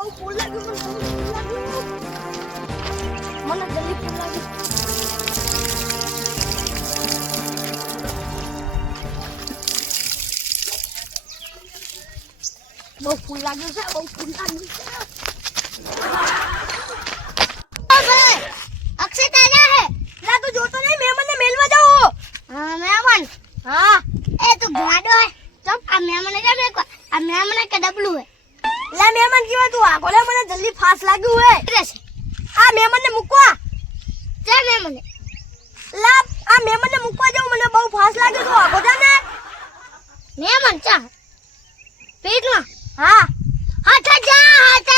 ફૂલ લાગ્યું મને જલ્દી ફૂલ લાગ્યું બહુ ફૂલ લાગ્યું છે બહુ ફૂલ લાગ્યું છે અક્ષય તાજા હે લા તું જોતો નહીં મહેમાનને મેલવા જાઓ હા મહેમાન હા એ તું ગાડો હે ચપ આ મહેમાનને જા મેકો આ મહેમાનને કે ડબલું હે લા મહેમાન કેવા તું આગો લે મને જલ્દી ફાસ લાગ્યું હે આ મહેમાનને મૂકવા જા મહેમાનને લા આ મહેમાનને મૂકવા જાવ મને બહુ ફાસ લાગ્યું તું આગો જા ને મહેમાન ચા પેટમાં હા હાથ જા હાથ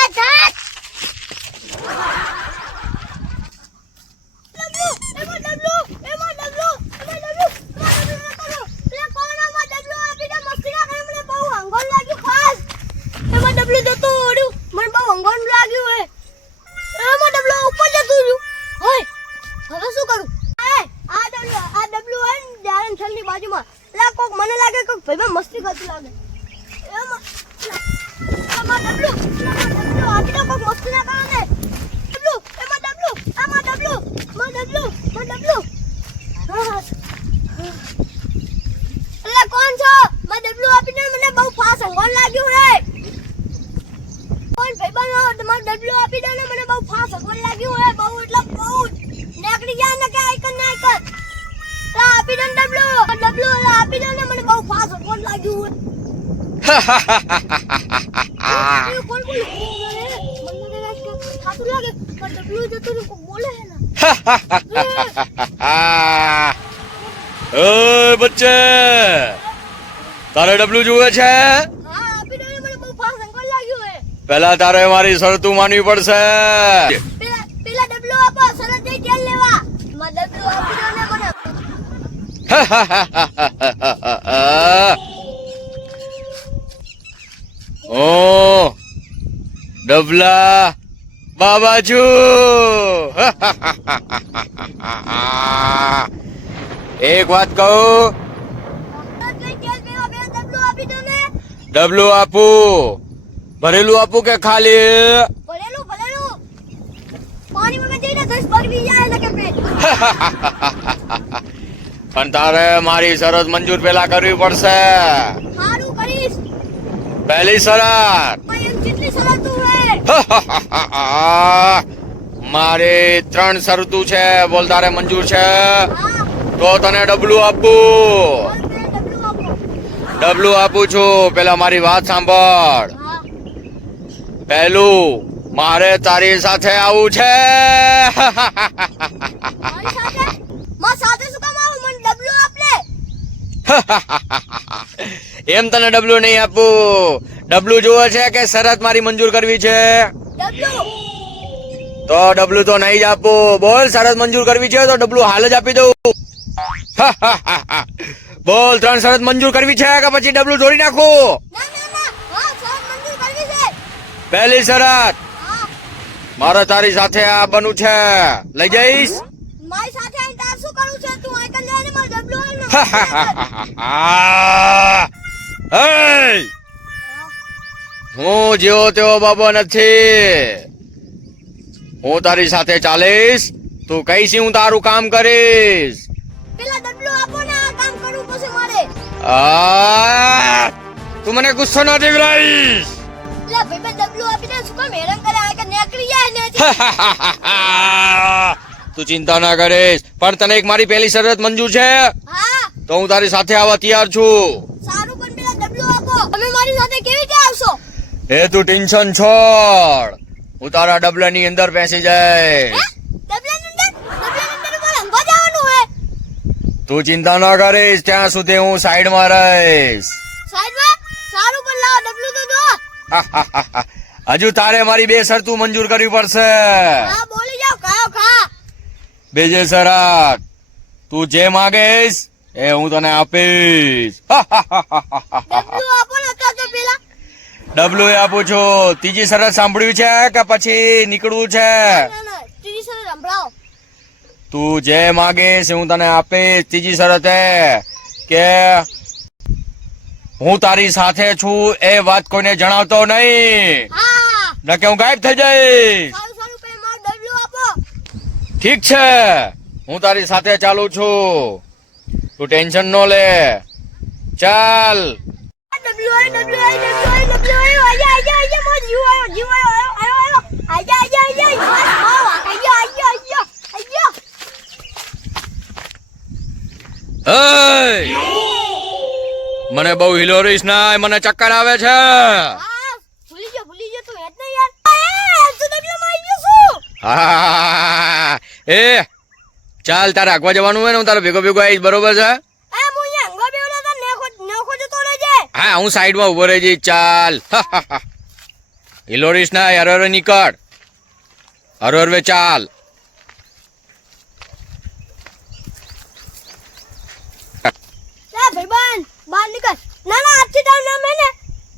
બાજુમાં લા કોક મને લાગે કોક ભાઈ મસ્તી કરતું લાગે એમાં ડબલું આપી દો કોક મસ્તી ના કરો ને ડબલું એમાં ડબલું આમાં ડબલું હા અલ્લા કોણ છો માં ડબલું આપી દો મને બહુ ફાસ હંગોન લાગ્યું હે કોણ ભાઈબંધ તમાર ડબલું આપી દો ને મને બહુ ફાસ હંગોન લાગ્યું હે બહુ એટલે બહુ નેકડી જાય ને કે આઈકન ના આઈકન લા આપી દો ડબલું આપી દો ને મને બહુ ફાસ હંગોન લાગ્યું હે ઓય બચ્ચે તારે ડબલું જોવે છે પેલા તારે મારી શરતું માનવી પડશે પેલા ડબલું આપો શરત દઈ તેલ લેવા માં ડબલું આપી દો ને મને ઓ ડબલા બાબાજુ એક વાત કહું ડબલું આપું ભરેલું આપું કે ખાલી ભરેલું પાણીમાં જઈને 10 બગડી જાય ને કે પેટ પણ તારે મારી શરત મંજૂર પેલા કરવી પડશે સારું કરીશ પહેલી શરત કેટલી શરતો હે મારે 3 શરતું છે બોલ તારે મંજૂર છે તો તને ડબલું આપું છું પેલા મારી વાત સાંભળ પહેલું મારે તારી સાથે આવું છે એમ તને ડબલું નહીં આપું ડબલું જોવે છે કે શરત મારી મંજૂર કરવી છે તો ડબલું તો નહીં જ આપું બોલ શરત મંજૂર કરવી છે તો ડબલું હાલ જ આપી દઉં બોલ 3 શરત મંજૂર કરવી છે કે પછી ડબલું જોડી નાખું પહેલી શરત મારે તારી સાથે આ બનવું છે લઈ જઈશ મારી સાથે આઈ તાર શું કરું છે તું આઈ કન જાય ને માર ડબલું હાલ હું જેવો તેવો બાબો નથી હું તારી સાથે ચાલીશ તું કહીશ હું તારું કામ કરીશ પેલા ડબલું આપો ને આ કામ કરવું પછી મારે તું મને ગુસ્સો ન દેવરાઈશ લા ભાઈ ડબલું આપી દે શું કામ હેરાન કરે આ કે નીકળી જાય ને તું ચિંતા ના કરીશ પણ તને એક મારી પહેલી શરત મંજૂર છે હા તો હું તારી સાથે આવવા તૈયાર છું સારું પણ પેલા ડબલું આપો તમે મારી સાથે કેવી રીતે આવશો એ તું ટેન્શન છોડ હું તારા ડબલાની અંદર બેસી જઈશ ડબલાની અંદર મારે અંગો જવાનું હે તું ચિંતા ના કરીશ ત્યાં સુધી હું સાઈડમાં રહીશ સાઈડમાં સારું પણ લાવો ડબલું તો જો હજુ તારે મારી 2 શરતું મંજૂર કરવી પડશે હા બોલી જાઓ ખાઓ ખા બીજી શરત તું જે માંગીશ એ હું તને આપીશ ડબલું આપો ને તો પેલા ડબલું આપું છું ત્રીજી શરત સાંભળ્યું છે કે પછી નીકળવું છે ના ત્રીજી શરત સંભળાવો તું જે માંગીશ હું તને આપીશ ત્રીજી શરત એ કે હું તારી સાથે છું એ વાત કોઈને જણાવતો નહીં હા નકે હું ગાયબ થઈ જઈશ. સારું સારું કઈ માર ડબલું આપો. ઠીક છે, હું તારી સાથે ચાલુ છું, તું ટેન્શન ન લે. ચાલ. ડબલું આયો આજા મો જીવ આયો આજા એય! મને બહુ હિલોરીશ ના, મને ચક્કર આવે છે. ભૂલી ગયો તું હેડ ને યાર. તું ડબલું મારી ગયો છું. હા, એ ચાલ, તારે આગવા જવાનું હોય ને, હું તારો ભેગો આવીશ, બરોબર છે? હા, હું સાઈડમાં ઉભો રહી જઈશ. ચાલ. હિલોરીશ ના, હરવે નીકળ, હરવે ચાલ. બહાર નીકળ. ના આજથી તારું નામ હે ને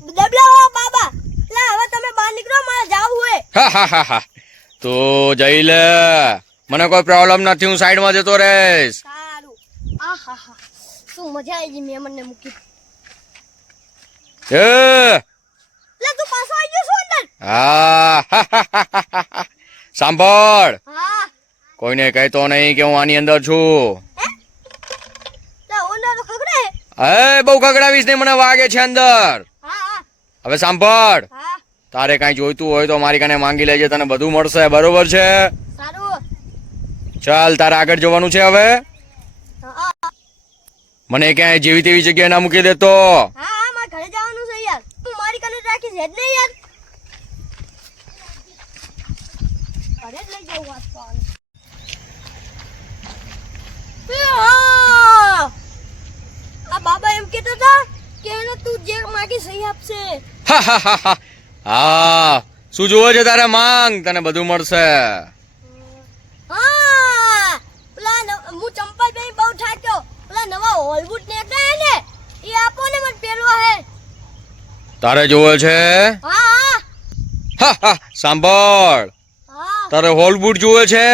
ડબલા બાબા. હવે તમે બહાર નીકળો, મારે જાવું હે. તો જઈ લે, મને કોઈ પ્રોબ્લેમ નથી, હું સાઈડમાં જતો રહીશ. સારું. આહાહા, શું મજા આવી ગઈ મહેમાનને મૂકી. તું પાછો આવી ગયો છો અંદર? હા. સાંભળ, હા. કોઈને કહેતો નહીં કે હું આની અંદર છું. ઓના તો ખગડે. બહુ ખગડાવીશ નહીં, મને વાગે છે અંદર. હા. હવે સાંભળ, હા. તારે કઈ જોઈતું હોય તો મારી કને માંગી લેજે, તને બધું મળશે, બરોબર છે? સારું. ચાલ, તારે આગળ જવાનું છે હવે. હા. મને ક્યાંય જેવી તેવી જગ્યાએ ના મૂકી દેતો. હા, મારે ઘરે જવાનું છે યાર. તું મારી કને રાખીશ હેડ ને યાર. ઘરે જ લઈ જાઉં વાત તો. આ બાબા એમ કહેતા હતા કે એને તું જે માંગી સહી આપશે. હા, શું જોવે છે તારે? માંગ, તને બધું મળશે. હા, હું ચંપલ પહેરી બહુ થાક્યો. પેલા નવા હોલવુડ નીકળ્યા ને એ આપો ને, મને પેલો હે. તારે જોવે છે? હા. સાંભળ, હા. તારે હોલબૂટ જોવે છે?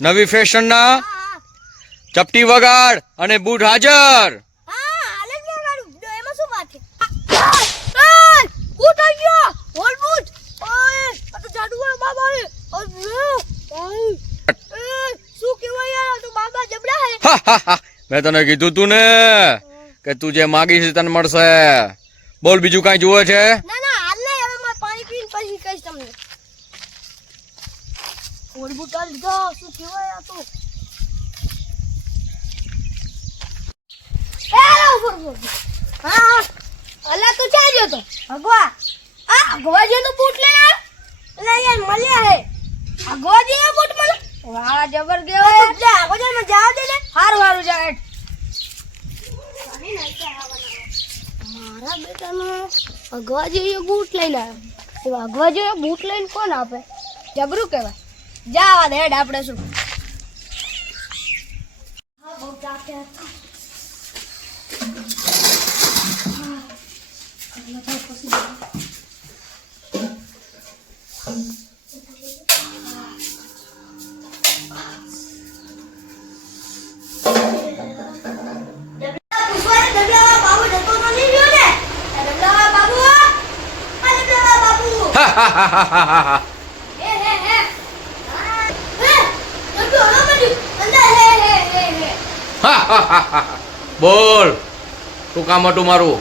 નવી ફેશન ના ચપટી વગાડ અને બૂટ હાજર. મેં તને કીધું તું ને કે તું જે માગી છે તને મળશે. બોલ, બીજું કઈ જોવે છે? પાણી પીને પછી કહીશ તમને. શું કેવાય આ તો? હા, અલા તું ક્યાં ગયો તો? ભગવા. ભગવા જે તો બૂટ લઈને આવ્યો. અલા યાર મળ્યા હે. ભગવા જે બૂટ મળે. વાહ, જબર ગયો. જા, ભગવા માં જા દે ને. હારું જા હેડ. મારા બેટાનો ભગવા જે બૂટ લઈને આવ્યો. ભગવા જે બૂટ લઈને કોણ આપે? જબરું કહેવાય. જા દે હેડ, આપણે શું. હા, બહુ ચાકે હતા. બોલ, શું કામ હતું મારું?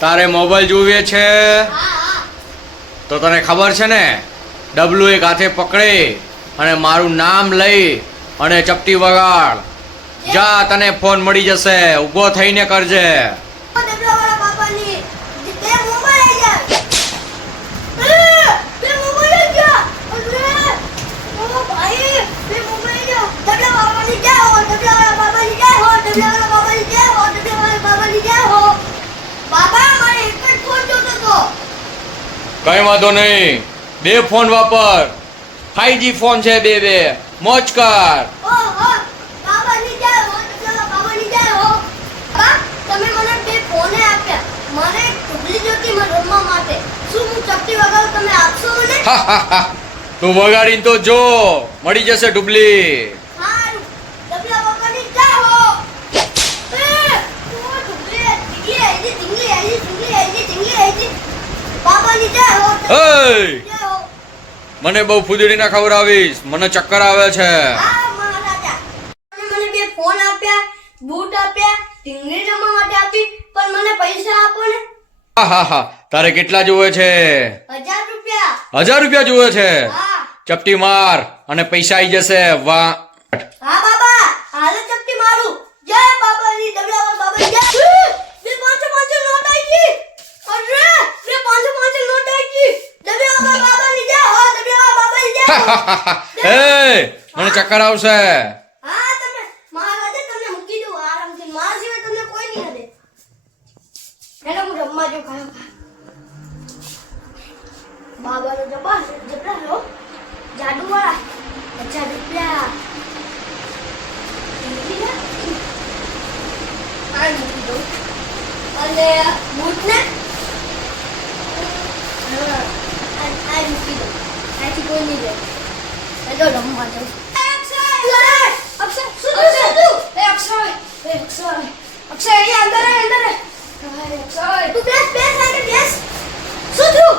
તારે મોબાઈલ જોઈએ છે તો તને ખબર છે ને, ડબલું એક હાથે પકડી અને મારું નામ લઈ અને ચપટી વગાડ. જા, તને ફોન મળી જશે, ઊભો થઈને કરજે. કઈ વાંધો નહીં, 2 ફોન વાપર. 5G ફોન છે, બે મોજ કર. તમે મને 2 ફોન આપ્યા. મને ટુકલી જોતી મને રમવા માટે. શું હું ચપટી વગાડું, તમે આપશો મને? તું વગાડીને તો જો મળી જશે ડુબલી. હારું ડબલા વગરની જાઓ બાબાની જય હો એય! જય હો મને બહુ ફૂદડી ના ખવડાવીશ, મને ચક્કર આવે છે. હા મહારાજા મને બે ફોન આપ્યા બૂટ આપ્યા ઢીંગલી રમવા માટે આપી પણ મને પૈસા આપો ને હા, તારે કેટલા જોવે છે? 1000 રૂપિયા 1000 રૂપિયા જોવે છે? હા ચપટી માર અને પૈસા આવી જશે. વાહ! હા બાબા હાલ ચપટી મારું જય બાબાની ડબલા બાબા જય બે 500 નોટ આવી ગઈ અરે બે 500 નોટ આવી ગઈ ડબલા બાબાની જય હો ડબલા બાબાની જય હો એ મને ચક્કર આવશે. હા તમે મહારાજા તમને મૂકી દો આરામથી મારા સિવાય તમને કોઈ નહીં હદે હેલો હું રમવા જો ખાયો બાબાનો જબા જબરા લો જાદુ વાળા 1000 રૂપિયા આ મૂકી દો અને બૂટ ને આ મૂકી દો આથી કોઈ નહીં લે એ તો રમવા જાઉં અક્ષય અહીંયા અંદર તું બેસ શું થયું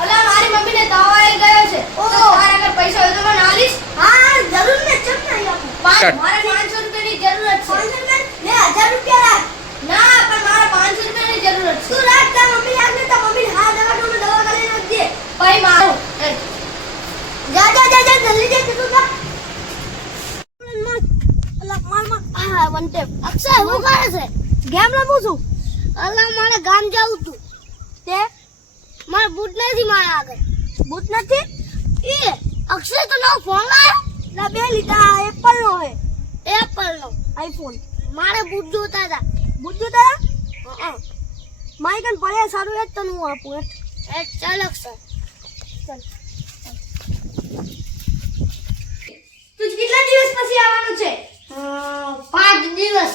અલા મારી મમ્મીને તાવ આવી ગયો છે તો તારે અગર પૈસા હોય તો મને આલીશ હા જરૂર ને ચમ નહીં આપું મારે 500 રૂપિયાની જરૂરત છે 500 રૂપિયા લે 1000 રૂપિયા રાખ ના પણ મારે 500 રૂપિયાની જરૂરત છે તું રાખ તા મમ્મી રાખ ને તા મમ્મી હા દવા કરી નાખજે ભાઈ મારો જા જલ્દી જલ્દી તું જા હા વન ટેપ અક્ષય હું કરે છે ગેમ રમું છું અલા મારે ગામ જાવું તું તે મારે બૂટ નથી મારા આગળ બૂટ નથી એ અક્ષય તો નવો ફોન લાયો ના બે લીધા એપલ નો હે એપલ નો આઈફોન મારે બૂટ જોતા હતા બૂટ જોતા હતા મારી કન પડે સારું એ તને હું આપું એ ચાલ અક્ષય ચાલ તું કેટલા દિવસ પછી આવવાનું છે 5 દિવસ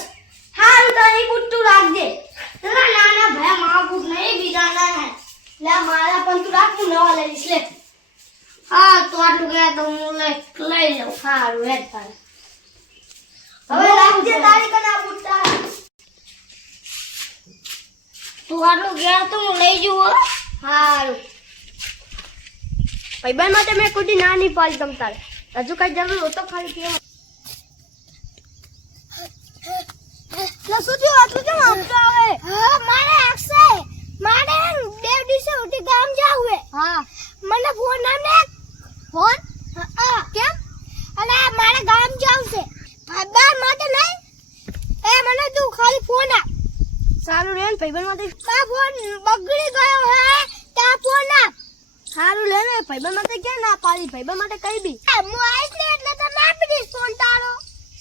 હારું તારી બૂટ તું રાખજે ના ના ભાઈ મારા બૂટ નહીં બીજા ના હે લે મારા પણ તું રાખ હું નવા લઈશ લે હા તો આટલું ગયા તો હું લઈ લઉં સારું હેડ તારે હવે રાખજે તારી કને આ બૂટ તારા તું આટલું ગયા તો હું લઈ જઉં હો સારું ભાઈબંધ માટે મેં કોઈ ના નહીં પાડી તમ તારે હજુ કઈ જરૂર હોય તો ખાલી કેમ શું થયું આટલું કેમ આપતા આવે હા મારે અક્ષય મારે 2 દિવસે ઉઠી ગામ જાવું હે હા મને ફોન નામ ને ફોન હા કેમ અલે મારે ગામ જાવું છે બાર માટે નહીં એ મને તું ખાલી ફોન આપ સારું રે ને ભાઈબંધ માટે આ ફોન બગડી ગયો હે તા ફોન આપ સારું લે ને ભાઈબંધ માટે ક્યાં ના પાડી ભાઈબંધ માટે કઈ બી હું આઈશ ને એટલે તને આપી દઈશ ફોન તારો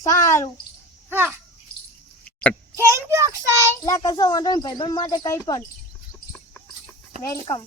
સારું હા થેન્ક યુ અક્ષય લા કસો વાંધો નહીં ભાઈબંધ માટે કઈ પણ વેલકમ